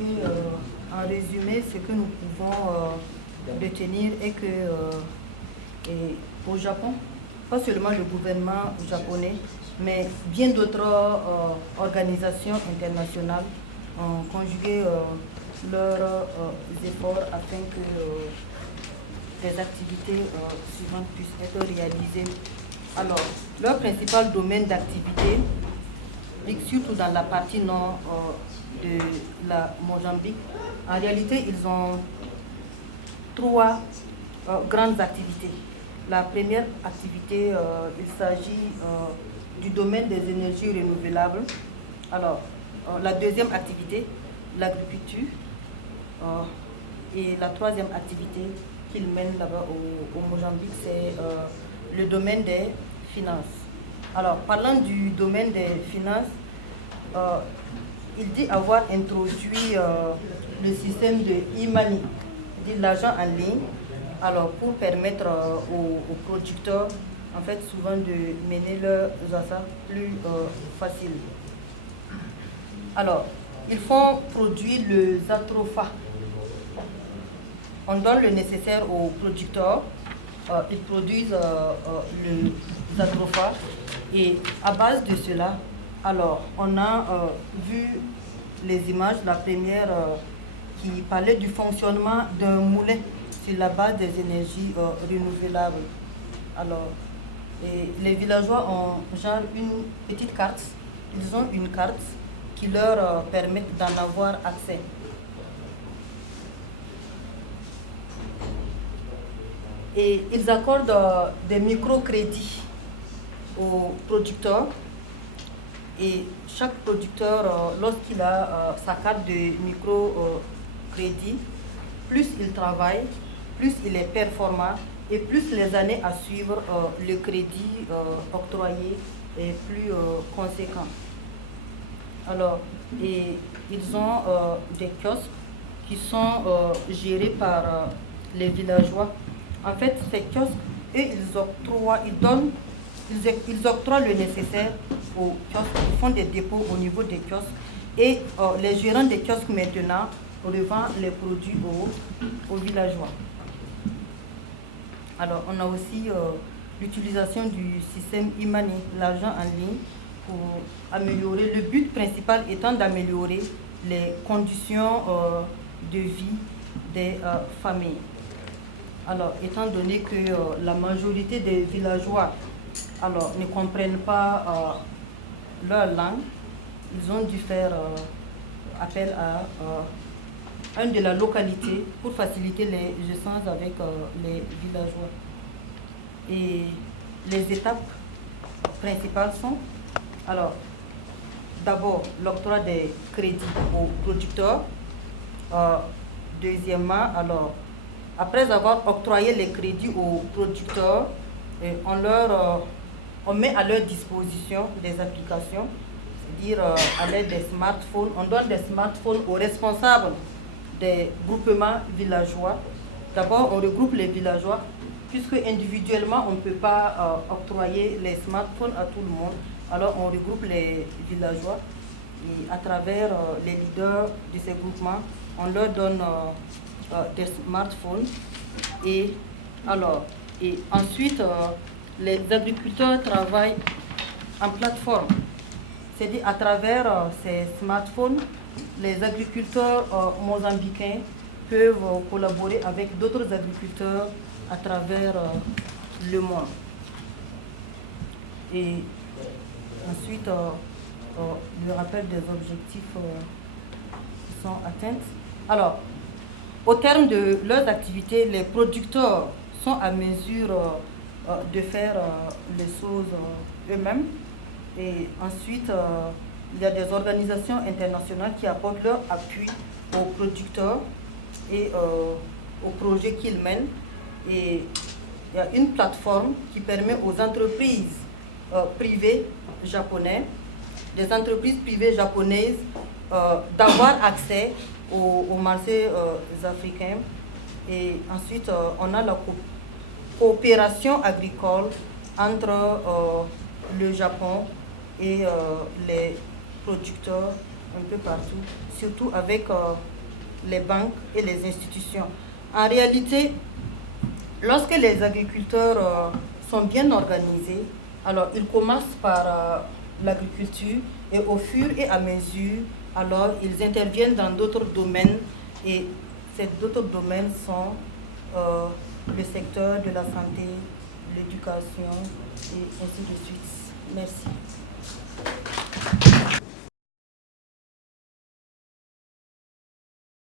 En résumé, ce que nous pouvons retenir est que au Japon, pas seulement le gouvernement japonais, mais bien d'autres organisations internationales ont conjugué leurs efforts afin que les activités suivantes puissent être réalisées. Alors, leur principal domaine d'activité, surtout dans la partie nord de la Mozambique, en réalité, ils ont trois grandes activités. La première activité, il s'agit du domaine des énergies renouvelables. Alors, la deuxième activité, l'agriculture. Et la troisième activité qu'ils mènent là-bas au Mozambique, c'est le domaine des finances. Alors, parlant du domaine des finances, il dit avoir introduit le système de e-money, dit l'argent en ligne, alors pour permettre aux producteurs, en fait, souvent de mener leurs achats plus facile. Alors, ils font produire le Zatrofa. On donne le nécessaire aux producteurs, ils produisent le Zatrofa, et à base de cela, alors on a vu les images, la première qui parlait du fonctionnement d'un moulin sur la base des énergies renouvelables. Alors, les villageois ont genre une petite carte, ils ont une carte qui leur permet d'en avoir accès. Et ils accordent des microcrédits aux producteurs. Et chaque producteur, lorsqu'il a sa carte de microcrédit, plus il travaille, plus il est performant et plus les années à suivre, le crédit octroyé est plus conséquent. Alors, et ils ont des kiosques qui sont gérés par les villageois. En fait, ces kiosques, eux, ils octroient le nécessaire aux kiosques, ils font des dépôts au niveau des kiosques et les gérants des kiosques maintenant revendent les produits aux villageois. Alors, on a aussi l'utilisation du système e-money, l'argent en ligne, pour améliorer, le but principal étant d'améliorer les conditions de vie des familles. Alors, étant donné que la majorité des villageois ne comprennent pas leur langue, ils ont dû faire appel à une de la localité pour faciliter les échanges avec les villageois. Et les étapes principales sont, alors, d'abord, l'octroi des crédits aux producteurs. Deuxièmement, alors, après avoir octroyé les crédits aux producteurs, on met à leur disposition des applications, c'est-à-dire à l'aide des smartphones. On donne des smartphones aux responsables des groupements villageois. D'abord, on regroupe les villageois, puisque individuellement, on ne peut pas octroyer les smartphones à tout le monde. Alors, on regroupe les villageois et à travers les leaders de ces groupements, on leur donne des smartphones. Et ensuite, les agriculteurs travaillent en plateforme. C'est-à-dire à travers ces smartphones, les agriculteurs mozambicains peuvent collaborer avec d'autres agriculteurs à travers le monde. Et ensuite, le rappel des objectifs qui sont atteints. Alors, au terme de leurs activités, les producteurs sont à mesure de faire les choses eux-mêmes. Et ensuite, il y a des organisations internationales qui apportent leur appui aux producteurs et aux projets qu'ils mènent. Et il y a une plateforme qui permet aux entreprises privées japonaises, des entreprises privées japonaises, d'avoir accès aux marchés africains. Et ensuite, on a la coopération agricole entre le Japon et les producteurs un peu partout, surtout avec les banques et les institutions. En réalité, lorsque les agriculteurs sont bien organisés, alors ils commencent par l'agriculture et au fur et à mesure, alors ils interviennent dans d'autres domaines et ces d'autres domaines sont le secteur de la santé, l'éducation et ainsi de suite. Merci.